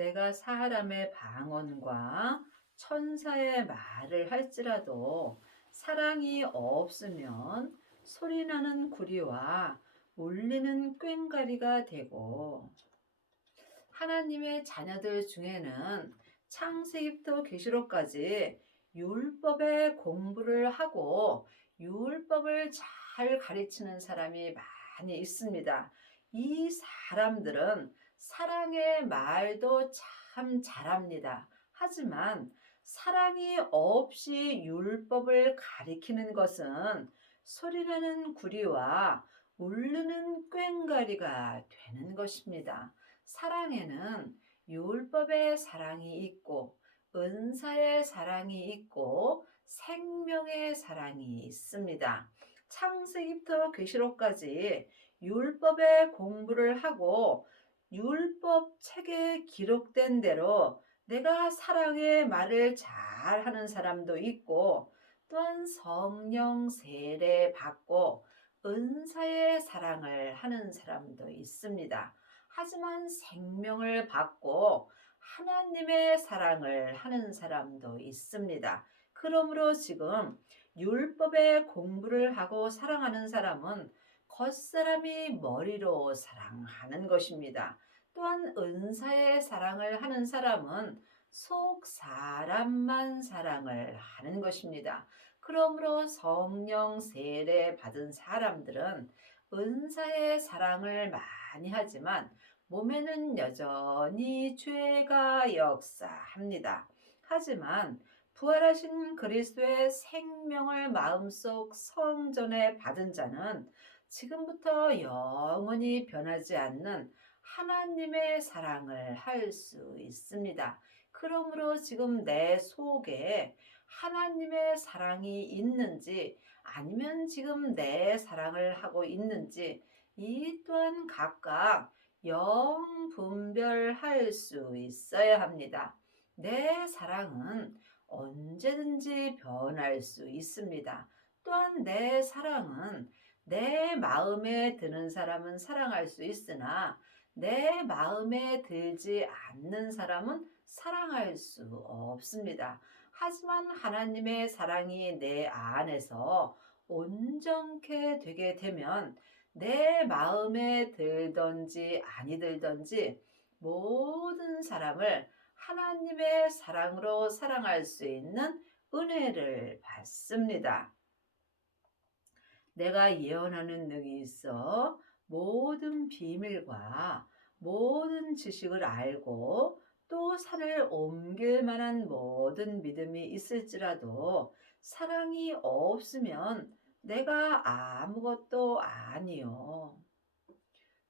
내가 사람의 방언과 천사의 말을 할지라도 사랑이 없으면 소리나는 구리와 울리는 꽹과리가 되고, 하나님의 자녀들 중에는 창세기부터 계시록까지 율법의 공부를 하고 율법을 잘 가르치는 사람이 많이 있습니다. 이 사람들은 사랑의 말도 참 잘합니다. 하지만 사랑이 없이 율법을 가리키는 것은 소리나는 구리와 울리는 꽹과리가 되는 것입니다. 사랑에는 율법의 사랑이 있고 은사의 사랑이 있고 생명의 사랑이 있습니다. 창세기부터 계시록까지 율법의 공부를 하고 율법 책에 기록된 대로 내가 사랑의 말을 잘 하는 사람도 있고, 또한 성령 세례 받고 은사의 사랑을 하는 사람도 있습니다. 하지만 생명을 받고 하나님의 사랑을 하는 사람도 있습니다. 그러므로 지금 율법의 공부를 하고 사랑하는 사람은 겉사람이 머리로 사랑하는 것입니다. 또한 은사의 사랑을 하는 사람은 속 사람만 사랑을 하는 것입니다. 그러므로 성령 세례 받은 사람들은 은사의 사랑을 많이 하지만 몸에는 여전히 죄가 역사합니다. 하지만 부활하신 그리스도의 생명을 마음속 성전에 받은 자는 지금부터 영원히 변하지 않는 하나님의 사랑을 할 수 있습니다. 그러므로 지금 내 속에 하나님의 사랑이 있는지 아니면 지금 내 사랑을 하고 있는지 이 또한 각각 분별할 수 있어야 합니다. 내 사랑은 언제든지 변할 수 있습니다. 또한 내 사랑은 내 마음에 드는 사람은 사랑할 수 있으나 내 마음에 들지 않는 사람은 사랑할 수 없습니다. 하지만 하나님의 사랑이 내 안에서 온전케 되게 되면 내 마음에 들든지 아니 들든지 모든 사람을 하나님의 사랑으로 사랑할 수 있는 은혜를 받습니다. 내가 예언하는 능이 있어 모든 비밀과 모든 지식을 알고 또 산을 옮길 만한 모든 믿음이 있을지라도 사랑이 없으면 내가 아무것도 아니요.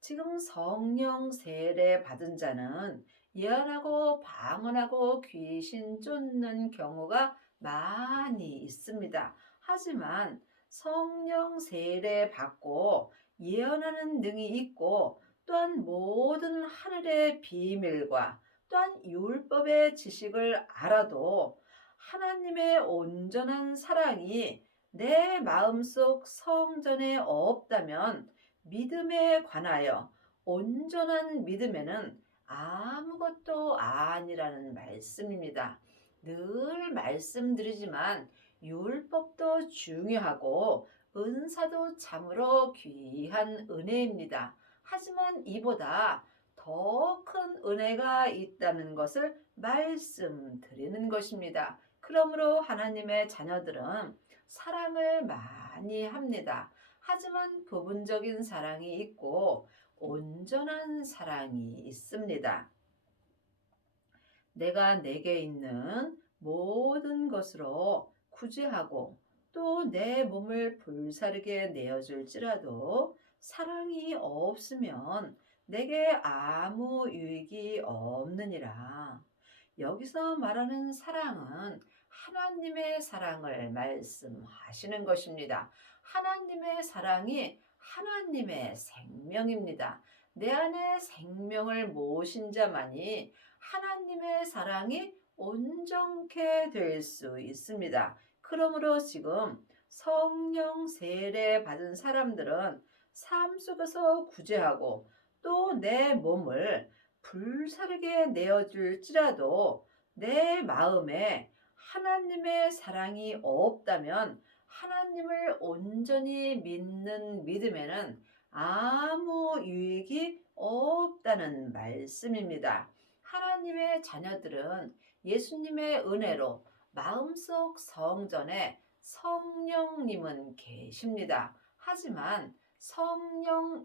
지금 성령 세례 받은 자는 예언하고 방언하고 귀신 쫓는 경우가 많이 있습니다. 하지만 성령 세례 받고 예언하는 능이 있고 또한 모든 하늘의 비밀과 또한 율법의 지식을 알아도 하나님의 온전한 사랑이 내 마음속 성전에 없다면 믿음에 관하여 온전한 믿음에는 아무것도 아니라는 말씀입니다. 늘 말씀드리지만 율법도 중요하고 은사도 참으로 귀한 은혜입니다. 하지만 이보다 더 큰 은혜가 있다는 것을 말씀드리는 것입니다. 그러므로 하나님의 자녀들은 사랑을 많이 합니다. 하지만 부분적인 사랑이 있고 온전한 사랑이 있습니다. 내가 내게 있는 모든 것으로 구제하고 또 내 몸을 불사르게 내어줄지라도 사랑이 없으면 내게 아무 유익이 없느니라. 여기서 말하는 사랑은 하나님의 사랑을 말씀하시는 것입니다. 하나님의 사랑이 하나님의 생명입니다. 내 안에 생명을 모신 자만이 하나님의 사랑이 온전케 될 수 있습니다. 그러므로 지금 성령 세례 받은 사람들은 삶 속에서 구제하고 또 내 몸을 불사르게 내어줄지라도 내 마음에 하나님의 사랑이 없다면 하나님을 온전히 믿는 믿음에는 아무 유익이 없다는 말씀입니다. 하나님의 자녀들은 예수님의 은혜로 마음속 성전에 성령님은 계십니다. 하지만 성령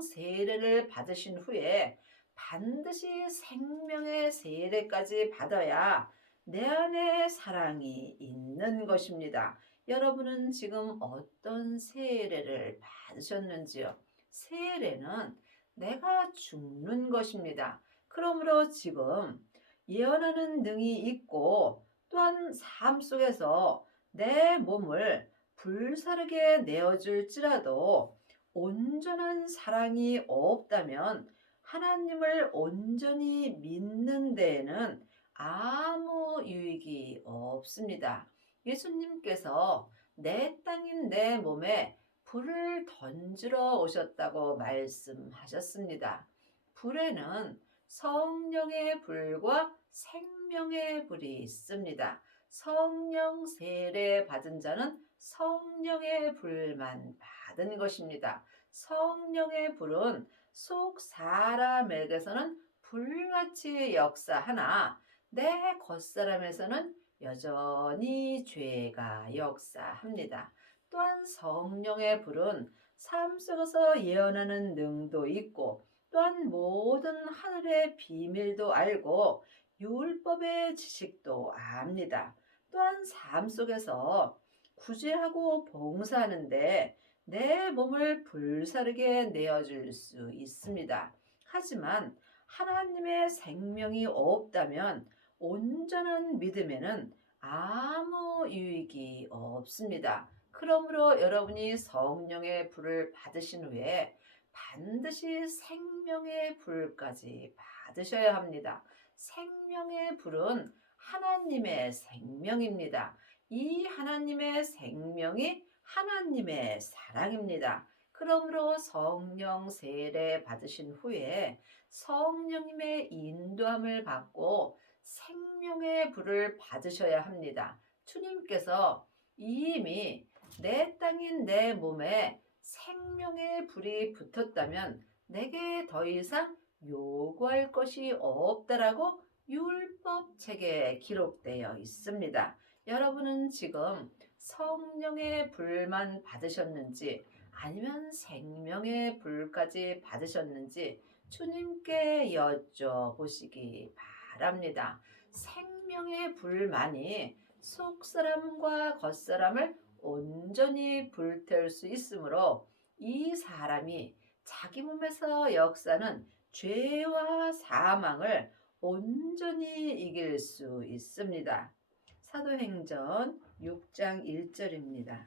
세례를 받으신 후에 반드시 생명의 세례까지 받아야 내 안에 사랑이 있는 것입니다. 여러분은 지금 어떤 세례를 받으셨는지요? 세례는 내가 죽는 것입니다. 그러므로 지금 예언하는 능이 있고 또한 삶 속에서 내 몸을 불사르게 내어줄지라도 온전한 사랑이 없다면 하나님을 온전히 믿는 데에는 아무 유익이 없습니다. 예수님께서 내 땅인 내 몸에 불을 던지러 오셨다고 말씀하셨습니다. 불에는 성령의 불과 생명의 불이 있습니다. 성령 세례 받은 자는 성령의 불만 받은 것입니다. 성령의 불은 속 사람에게서는 불같이 역사하나 내 겉사람에서는 여전히 죄가 역사합니다. 또한 성령의 불은 삶 속에서 예언하는 능도 있고 또한 모든 하늘의 비밀도 알고 율법의 지식도 압니다. 또한 삶 속에서 구제하고 봉사하는데 내 몸을 불사르게 내어줄 수 있습니다. 하지만 하나님의 생명이 없다면 온전한 믿음에는 아무 유익이 없습니다. 그러므로 여러분이 성령의 불을 받으신 후에 반드시 생명의 불까지 받으셔야 합니다. 생명의 불은 하나님의 생명입니다. 이 하나님의 생명이 하나님의 사랑입니다. 그러므로 성령 세례 받으신 후에 성령님의 인도함을 받고 생명의 불을 받으셔야 합니다. 주님께서 이미 내 땅인 내 몸에 생명의 불이 붙었다면 내게 더 이상 요구할 것이 없다라고 율법책에 기록되어 있습니다. 여러분은 지금 성령의 불만 받으셨는지 아니면 생명의 불까지 받으셨는지 주님께 여쭤보시기 바랍니다. 생명의 불만이 속사람과 겉사람을 온전히 불태울 수 있으므로 이 사람이 자기 몸에서 역사는 죄와 사망을 온전히 이길 수 있습니다. 사도행전 6장 1절입니다.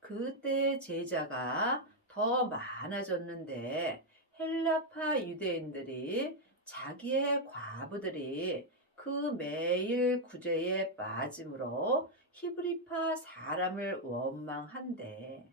그때 제자가 더 많아졌는데 헬라파 유대인들이 자기의 과부들이 그 매일 구제에 빠짐으로 히브리파 사람을 원망한대.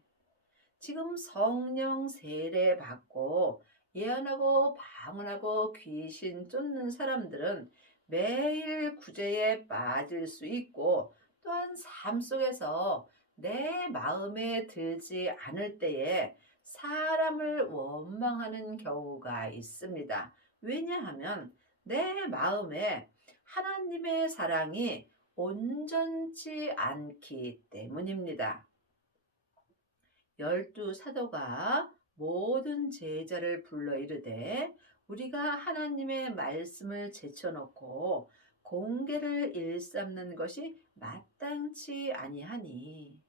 지금 성령 세례 받고 예언하고 방언하고 귀신 쫓는 사람들은 매일 구제에 빠질 수 있고 또한 삶 속에서 내 마음에 들지 않을 때에 사람을 원망하는 경우가 있습니다. 왜냐하면 내 마음에 하나님의 사랑이 온전치 않기 때문입니다. 12사도가 모든 제자를 불러 이르되 우리가 하나님의 말씀을 제쳐놓고 공계를 일삼는 것이 마땅치 아니하니.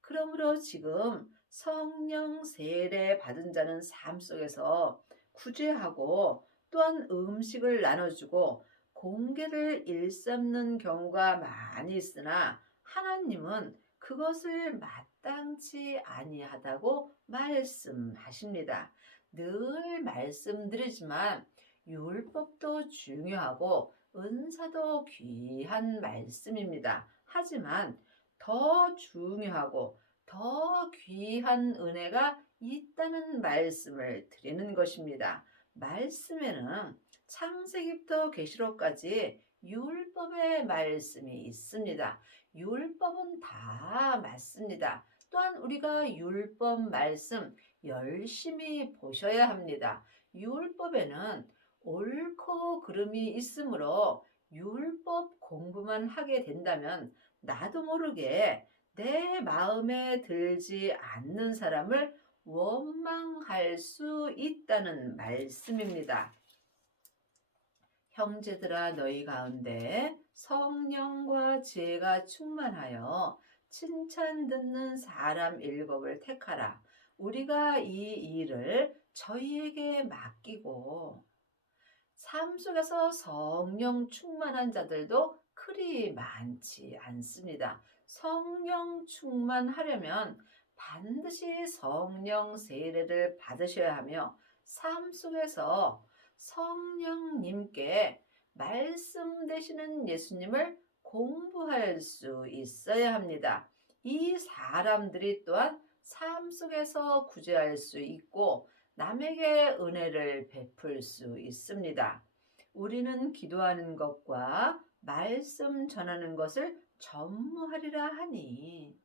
그러므로 지금 성령 세례 받은 자는 삶 속에서 구제하고 또한 음식을 나눠주고 공계를 일삼는 경우가 많이 있으나 하나님은 그것을 마땅치 아니하다고 말씀하십니다. 늘 말씀드리지만 율법도 중요하고 은사도 귀한 말씀입니다. 하지만 더 중요하고 더 귀한 은혜가 있다는 말씀을 드리는 것입니다. 말씀에는 창세기부터 계시록까지 율법의 말씀이 있습니다. 율법은 다 맞습니다. 또한 우리가 율법 말씀 열심히 보셔야 합니다. 율법에는 옳고 그름이 있으므로 율법 공부만 하게 된다면 나도 모르게 내 마음에 들지 않는 사람을 원망할 수 있다는 말씀입니다. 형제들아 너희 가운데 성령과 지혜가 충만하여 칭찬 듣는 사람 7을 택하라. 우리가 이 일을 저희에게 맡기고 삶 속에서 성령 충만한 자들도 그리 많지 않습니다. 성령 충만하려면 반드시 성령 세례를 받으셔야 하며 삶 속에서 성령님께 말씀 되시는 예수님을 공부할 수 있어야 합니다. 이 사람들이 또한 삶 속에서 구제할 수 있고 남에게 은혜를 베풀 수 있습니다. 우리는 기도하는 것과 말씀 전하는 것을 전무하리라 하니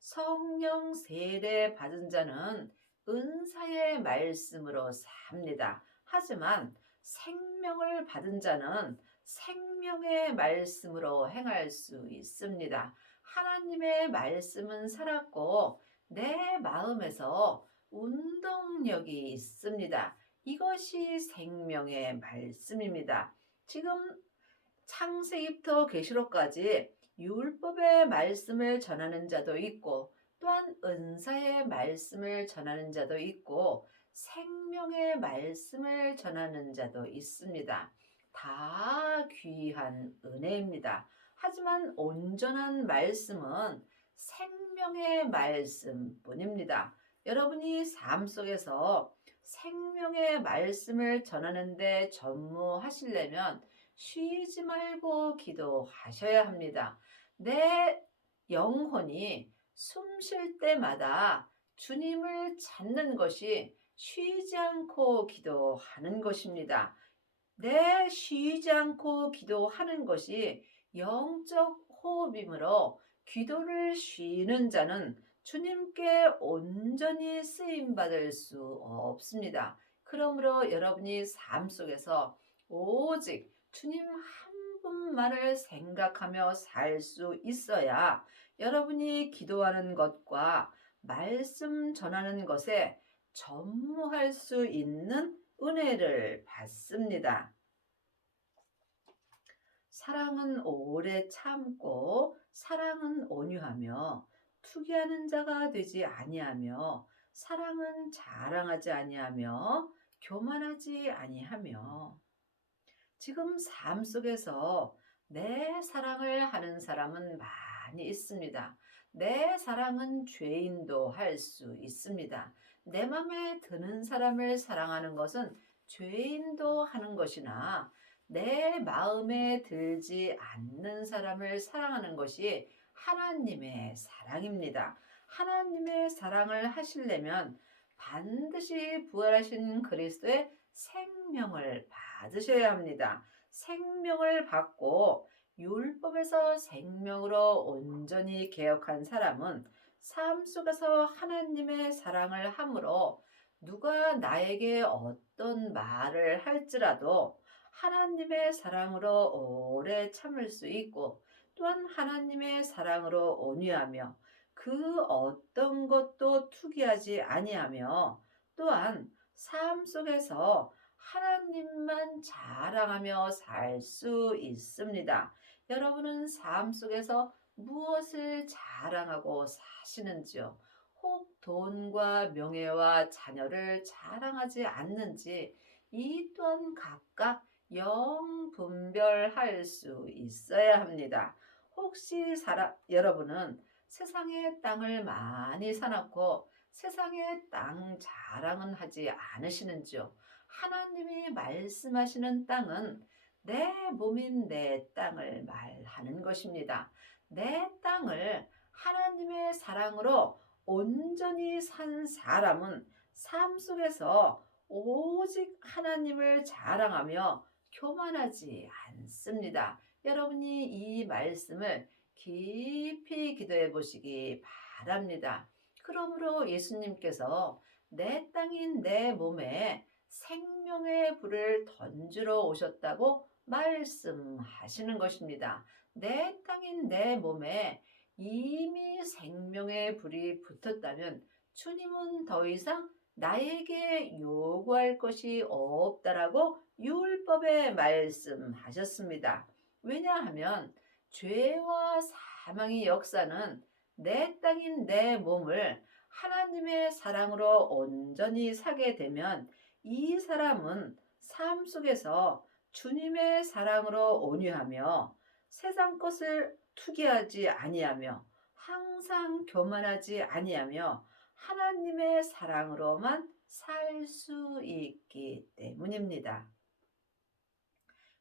성령 세례 받은 자는 은사의 말씀으로 삽니다. 하지만 생명을 받은 자는 생명의 말씀으로 행할 수 있습니다. 하나님의 말씀은 살았고 내 마음에서 운동력이 있습니다. 이것이 생명의 말씀입니다. 지금 창세기부터 계시록까지 율법의 말씀을 전하는 자도 있고 또한 은사의 말씀을 전하는 자도 있고 생명의 말씀을 전하는 자도 있습니다. 다 귀한 은혜입니다. 하지만 온전한 말씀은 생명의 말씀뿐입니다. 여러분이 삶 속에서 생명의 말씀을 전하는데 전무하시려면 쉬지 말고 기도하셔야 합니다. 내 영혼이 숨 쉴 때마다 주님을 찾는 것이 쉬지 않고 기도하는 것입니다. 내 쉬지 않고 기도하는 것이 영적 호흡이므로 기도를 쉬는 자는 주님께 온전히 쓰임받을 수 없습니다. 그러므로 여러분이 삶 속에서 오직 주님 한 분만을 생각하며 살 수 있어야 여러분이 기도하는 것과 말씀 전하는 것에 전무할 수 있는 은혜를 받습니다. 사랑은 오래 참고 사랑은 온유하며 투기하는 자가 되지 아니하며 사랑은 자랑하지 아니하며 교만하지 아니하며 지금 삶 속에서 내 사랑을 하는 사람은 많이 있습니다. 내 사랑은 죄인도 할 수 있습니다. 내 맘에 드는 사람을 사랑하는 것은 죄인도 하는 것이나 내 마음에 들지 않는 사람을 사랑하는 것이 하나님의 사랑입니다. 하나님의 사랑을 하시려면 반드시 부활하신 그리스도의 생명을 받으셔야 합니다. 생명을 받고 율법에서 생명으로 온전히 개혁한 사람은 삶 속에서 하나님의 사랑을 함으로 누가 나에게 어떤 말을 할지라도 하나님의 사랑으로 오래 참을 수 있고 또한 하나님의 사랑으로 온유하며 그 어떤 것도 투기하지 아니하며 또한 삶 속에서 하나님만 자랑하며 살 수 있습니다. 여러분은 삶 속에서 무엇을 자랑하고 사시는지요? 혹 돈과 명예와 자녀를 자랑하지 않는지 이 또한 각각 분별할 수 있어야 합니다. 혹시 여러분은 세상의 땅을 많이 사놓고 세상의 땅 자랑은 하지 않으시는지요? 하나님이 말씀하시는 땅은 내 몸인 내 땅을 말하는 것입니다. 내 땅을 하나님의 사랑으로 온전히 산 사람은 삶 속에서 오직 하나님을 자랑하며 교만하지 않습니다. 여러분이 이 말씀을 깊이 기도해 보시기 바랍니다. 그러므로 예수님께서 내 땅인 내 몸에 생명의 불을 던지러 오셨다고 말씀하시는 것입니다. 내 땅인 내 몸에 이미 생명의 불이 붙었다면 주님은 더 이상 나에게 요구할 것이 없다라고 율법에 말씀하셨습니다. 왜냐하면 죄와 사망의 역사는 내 땅인 내 몸을 하나님의 사랑으로 온전히 사게 되면 이 사람은 삶 속에서 주님의 사랑으로 온유하며 세상 것을 투기하지 아니하며 항상 교만하지 아니하며 하나님의 사랑으로만 살 수 있기 때문입니다.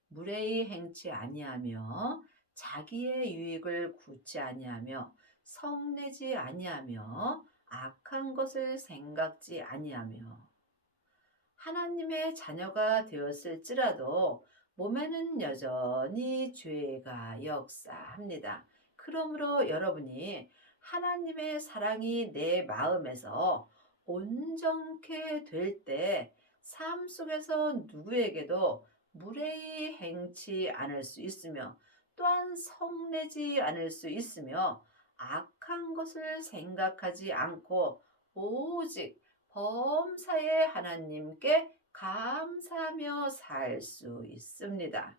무례히 행치 아니하며 자기의 유익을 굳지 아니하며 성내지 아니하며 악한 것을 생각지 아니하며 하나님의 자녀가 되었을지라도 몸에는 여전히 죄가 역사합니다. 그러므로 여러분이 하나님의 사랑이 내 마음에서 온전케 될 때 삶 속에서 누구에게도 무례히 행치 않을 수 있으며 또한 성내지 않을 수 있으며 악한 것을 생각하지 않고 오직 범사의 하나님께 감사하며 살 수 있습니다.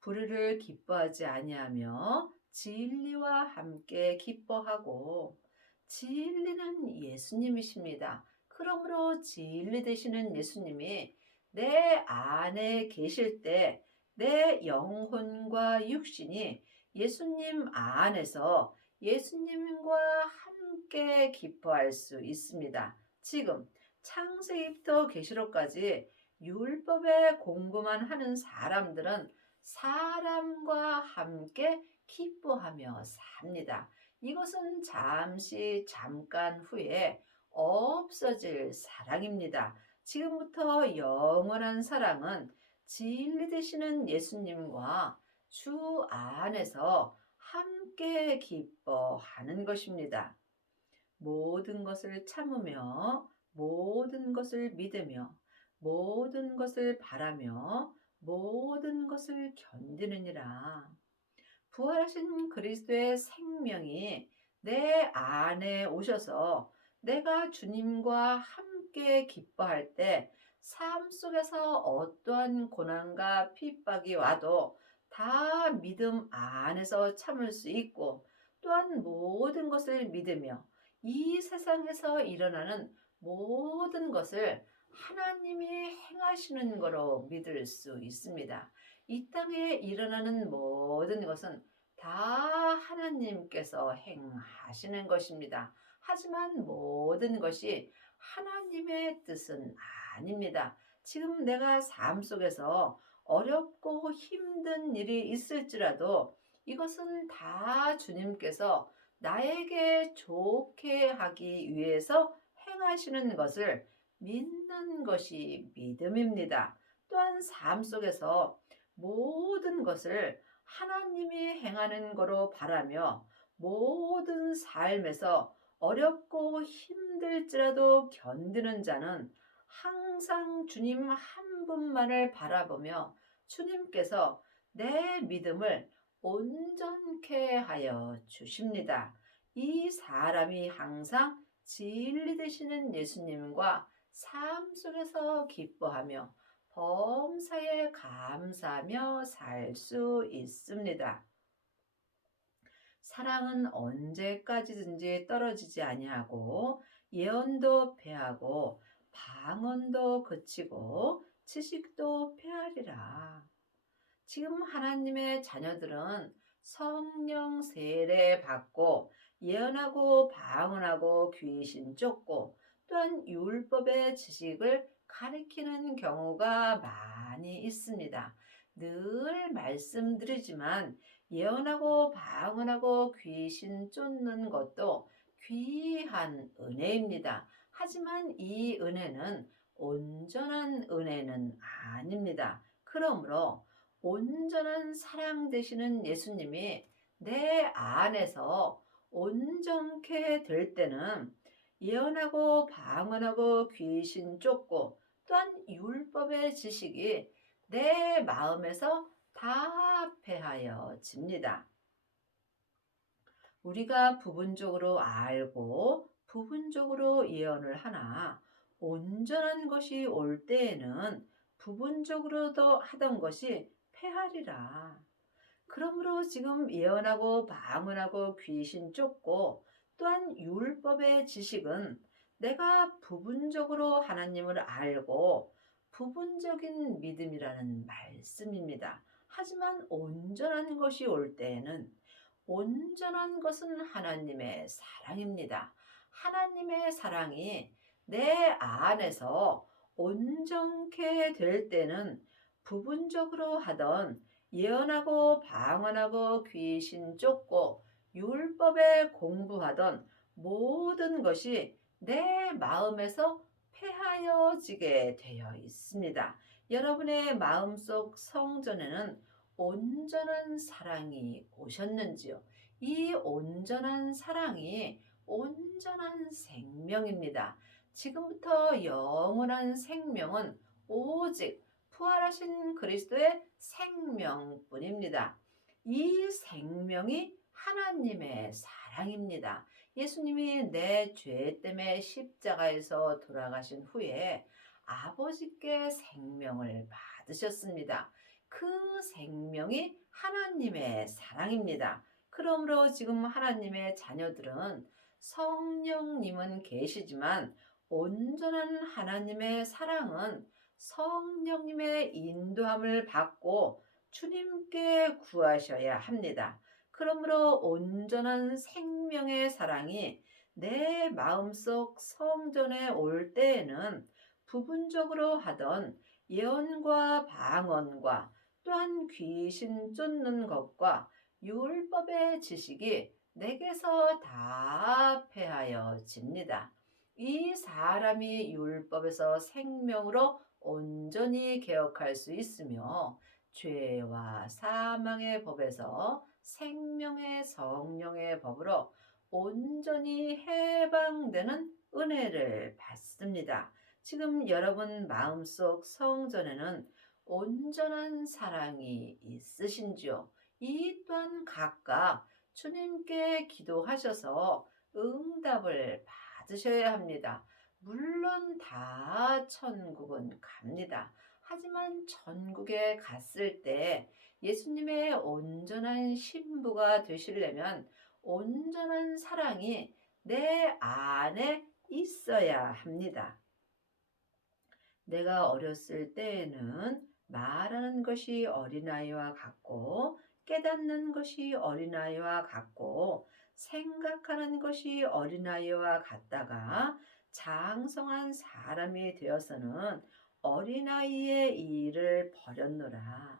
불의를 기뻐하지 아니하며 진리와 함께 기뻐하고 진리는 예수님이십니다. 그러므로 진리 되시는 예수님이 내 안에 계실 때 내 영혼과 육신이 예수님 안에서 예수님과 함께 기뻐할 수 있습니다. 지금 창세기부터 계시록까지 율법에 공부만 하는 사람들은 사람과 함께 기뻐하며 삽니다. 이것은 잠깐 후에 없어질 사랑입니다. 지금부터 영원한 사랑은 진리 되시는 예수님과 주 안에서 함께 기뻐하는 것입니다. 모든 것을 참으며 모든 것을 믿으며 모든 것을 바라며 모든 것을 견디느니라. 부활하신 그리스도의 생명이 내 안에 오셔서 내가 주님과 함께 기뻐할 때 삶 속에서 어떠한 고난과 핍박이 와도 다 믿음 안에서 참을 수 있고 또한 모든 것을 믿으며 이 세상에서 일어나는 모든 것을 하나님이 행하시는 거로 믿을 수 있습니다. 이 땅에 일어나는 모든 것은 다 하나님께서 행하시는 것입니다. 하지만 모든 것이 하나님의 뜻은 아닙니다. 지금 내가 삶 속에서 어렵고 힘든 일이 있을지라도 이것은 다 주님께서 나에게 좋게 하기 위해서 행하시는 것을 믿는 것이 믿음입니다. 또한 삶 속에서 모든 것을 하나님이 행하는 거로 바라며 모든 삶에서 어렵고 힘들지라도 견디는 자는 항상 주님 한 분만을 바라보며 주님께서 내 믿음을 온전케 하여 주십니다. 이 사람이 항상 진리 되시는 예수님과 삶 속에서 기뻐하며 범사에 감사하며 살 수 있습니다. 사랑은 언제까지든지 떨어지지 아니하고 예언도 패하고 방언도 그치고 지식도 패하리라. 지금 하나님의 자녀들은 성령 세례 받고 예언하고 방언하고 귀신 쫓고 또한 율법의 지식을 가리키는 경우가 많이 있습니다. 늘 말씀드리지만 예언하고 방언하고 귀신 쫓는 것도 귀한 은혜입니다. 하지만 이 은혜는 온전한 은혜는 아닙니다. 그러므로 온전한 사랑 되시는 예수님이 내 안에서 온전케 될 때는 예언하고 방언하고 귀신 쫓고 또한 율법의 지식이 내 마음에서 다 패하여집니다. 우리가 부분적으로 알고 부분적으로 예언을 하나 온전한 것이 올 때에는 부분적으로도 하던 것이 패하리라. 그러므로 지금 예언하고 방언하고 귀신 쫓고 또한 율법의 지식은 내가 부분적으로 하나님을 알고 부분적인 믿음이라는 말씀입니다. 하지만 온전한 것이 올 때에는 온전한 것은 하나님의 사랑입니다. 하나님의 사랑이 내 안에서 온전케 될 때는 부분적으로 하던 예언하고 방언하고 귀신 쫓고 율법에 공부하던 모든 것이 내 마음에서 폐하여지게 되어 있습니다. 여러분의 마음속 성전에는 온전한 사랑이 오셨는지요? 이 온전한 사랑이 온전한 생명입니다. 지금부터 영원한 생명은 오직 부활하신 그리스도의 생명뿐입니다. 이 생명이 하나님의 사랑입니다. 예수님이 내 죄 때문에 십자가에서 돌아가신 후에 아버지께 생명을 받으셨습니다. 그 생명이 하나님의 사랑입니다. 그러므로 지금 하나님의 자녀들은 성령님은 계시지만 온전한 하나님의 사랑은 성령님의 인도함을 받고 주님께 구하셔야 합니다. 그러므로 온전한 생명의 사랑이 내 마음속 성전에 올 때에는 부분적으로 하던 예언과 방언과 또한 귀신 쫓는 것과 율법의 지식이 내게서 다 패하여집니다. 이 사람이 율법에서 생명으로 온전히 개혁할 수 있으며 죄와 사망의 법에서 생명의 성령의 법으로 온전히 해방되는 은혜를 받습니다. 지금 여러분 마음속 성전에는 온전한 사랑이 있으신지요? 이 또한 각각 주님께 기도하셔서 응답을 받으셔야 합니다. 물론 다 천국은 갑니다. 하지만 천국에 갔을 때 예수님의 온전한 신부가 되시려면 온전한 사랑이 내 안에 있어야 합니다. 내가 어렸을 때에는 말하는 것이 어린아이와 같고 깨닫는 것이 어린아이와 같고 생각하는 것이 어린아이와 같다가 장성한 사람이 되어서는 어린아이의 일을 버렸노라.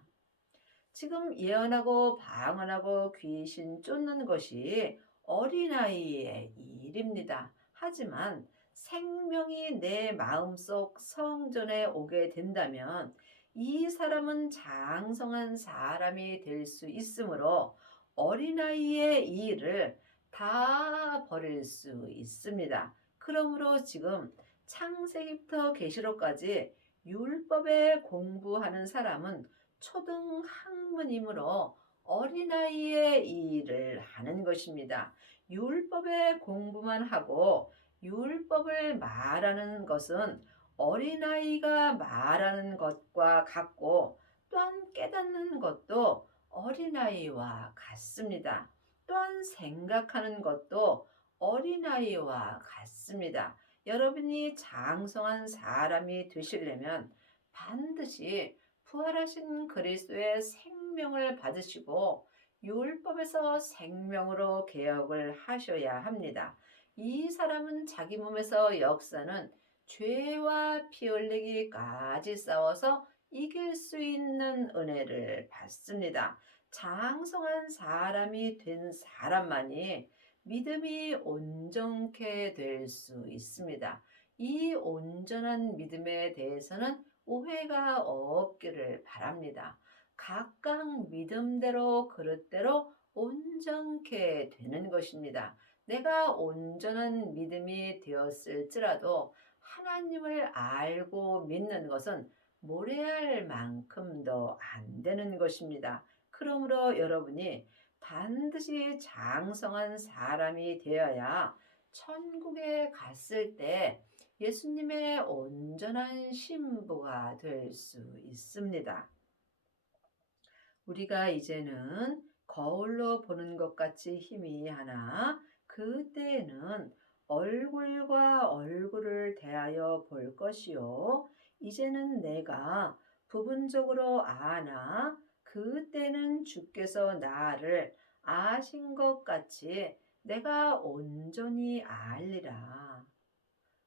지금 예언하고 방언하고 귀신 쫓는 것이 어린아이의 일입니다. 하지만 생명이 내 마음속 성전에 오게 된다면 이 사람은 장성한 사람이 될 수 있으므로 어린아이의 일을 다 버릴 수 있습니다. 그러므로 지금 창세기부터 계시록까지 율법에 공부하는 사람은 초등 학문이므로 어린아이의 일을 하는 것입니다. 율법의 공부만 하고 율법을 말하는 것은 어린아이가 말하는 것과 같고 또한 깨닫는 것도 어린아이와 같습니다. 또한 생각하는 것도 어린아이와 같습니다. 여러분이 장성한 사람이 되시려면 반드시 부활하신 그리스도의 생명을 받으시고 율법에서 생명으로 개혁을 하셔야 합니다. 이 사람은 자기 몸에서 역사는 죄와 피 흘리기까지 싸워서 이길 수 있는 은혜를 받습니다. 장성한 사람이 된 사람만이 믿음이 온전케 될 수 있습니다. 이 온전한 믿음에 대해서는 오해가 없기를 바랍니다. 각각 믿음대로 그릇대로 온전케 되는 것입니다. 내가 온전한 믿음이 되었을지라도 하나님을 알고 믿는 것은 모래알 만큼도 안 되는 것입니다. 그러므로 여러분이 반드시 장성한 사람이 되어야 천국에 갔을 때 예수님의 온전한 신부가 될 수 있습니다. 우리가 이제는 거울로 보는 것 같이 희미하나 그때에는 얼굴과 얼굴을 대하여 볼 것이요. 이제는 내가 부분적으로 아나 그때는 주께서 나를 아신 것 같이 내가 온전히 알리라.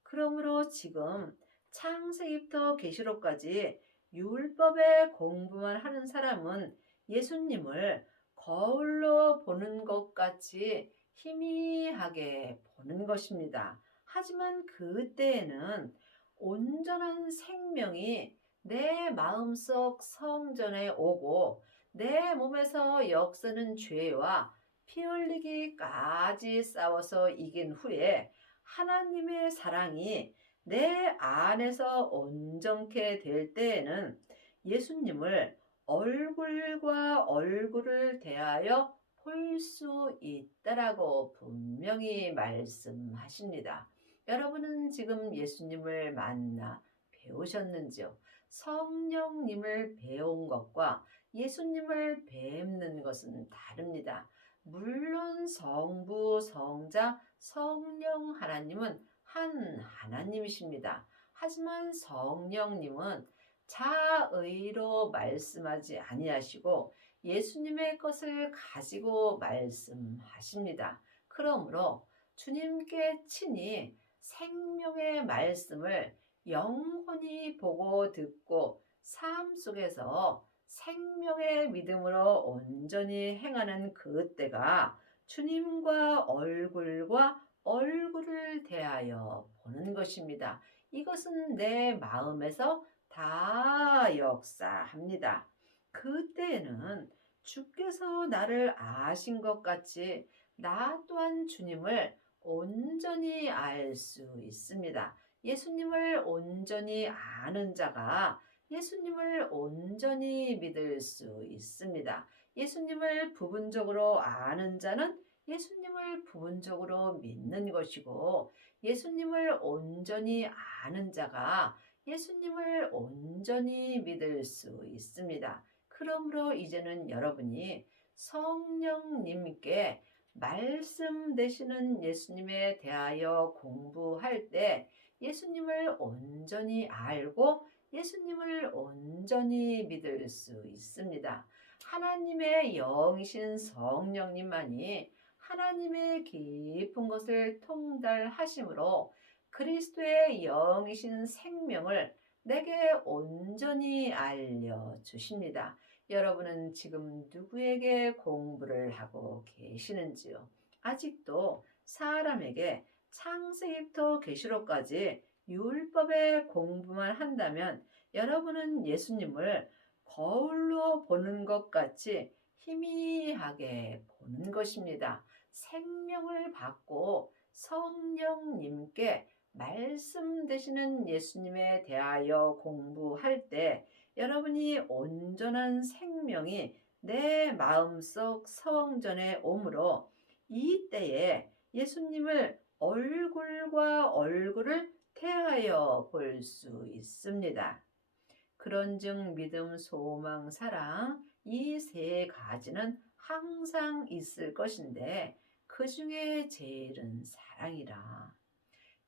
그러므로 지금 창세기부터 계시록까지 율법의 공부만 하는 사람은 예수님을 거울로 보는 것 같이 희미하게 보는 것입니다. 하지만 그때에는 온전한 생명이 내 마음속 성전에 오고 내 몸에서 역사는 죄와 피 흘리기까지 싸워서 이긴 후에 하나님의 사랑이 내 안에서 온전케 될 때에는 예수님을 얼굴과 얼굴을 대하여 볼 수 있다라고 분명히 말씀하십니다. 여러분은 지금 예수님을 만나 배우셨는지요? 성령님을 배운 것과 예수님을 뵙는 것은 다릅니다. 물론 성부, 성자, 성령 하나님은 한 하나님이십니다. 하지만 성령님은 자의로 말씀하지 아니하시고 예수님의 것을 가지고 말씀하십니다. 그러므로 주님께 친히 생명의 말씀을 영혼이 보고 듣고 삶 속에서 생명의 믿음으로 온전히 행하는 그때가 주님과 얼굴과 얼굴을 대하여 보는 것입니다. 이것은 내 마음에서 다 역사합니다. 그때는 주께서 나를 아신 것 같이 나 또한 주님을 온전히 알 수 있습니다. 예수님을 온전히 아는 자가 예수님을 온전히 믿을 수 있습니다. 예수님을 부분적으로 아는 자는 예수님을 부분적으로 믿는 것이고 예수님을 온전히 아는 자가 예수님을 온전히 믿을 수 있습니다. 그러므로 이제는 여러분이 성령님께 말씀 되시는 예수님에 대하여 공부할 때 예수님을 온전히 알고 예수님을 온전히 믿을 수 있습니다. 하나님의 영이신 성령님만이 하나님의 깊은 것을 통달하심으로 그리스도의 영이신 생명을 내게 온전히 알려주십니다. 여러분은 지금 누구에게 공부를 하고 계시는지요? 아직도 사람에게 창세기부터 계시록까지 율법의 공부만 한다면 여러분은 예수님을 거울로 보는 것 같이 희미하게 보는 것입니다. 생명을 받고 성령님께 말씀 되시는 예수님에 대하여 공부할 때 여러분이 온전한 생명이 내 마음속 성전에 오므로 이때에 예수님을 얼굴과 얼굴을 대하여 볼 수 있습니다. 그런즉 믿음, 소망, 사랑 이 세 가지는 항상 있을 것인데 그 중에 제일은 사랑이라.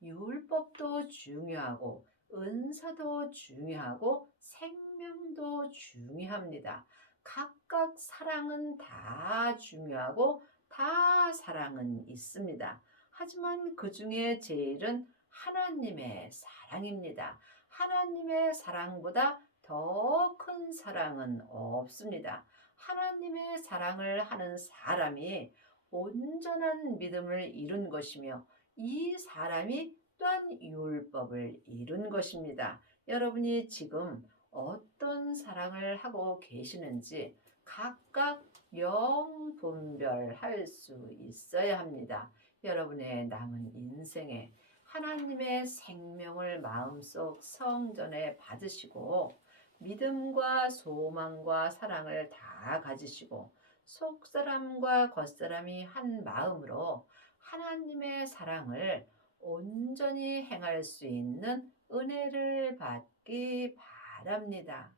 율법도 중요하고 은사도 중요하고 생명도 중요합니다. 각각 사랑은 다 중요하고 다 사랑은 있습니다. 하지만 그 중에 제일은 하나님의 사랑입니다. 하나님의 사랑보다 더 큰 사랑은 없습니다. 하나님의 사랑을 하는 사람이 온전한 믿음을 이룬 것이며 이 사람이 또한 율법을 이룬 것입니다. 여러분이 지금 어떤 사랑을 하고 계시는지 각각 명분별할 수 있어야 합니다. 여러분의 남은 인생에 하나님의 생명을 마음속 성전에 받으시고 믿음과 소망과 사랑을 다 가지시고 속사람과 겉사람이 한 마음으로 하나님의 사랑을 온전히 행할 수 있는 은혜를 받기 바랍니다.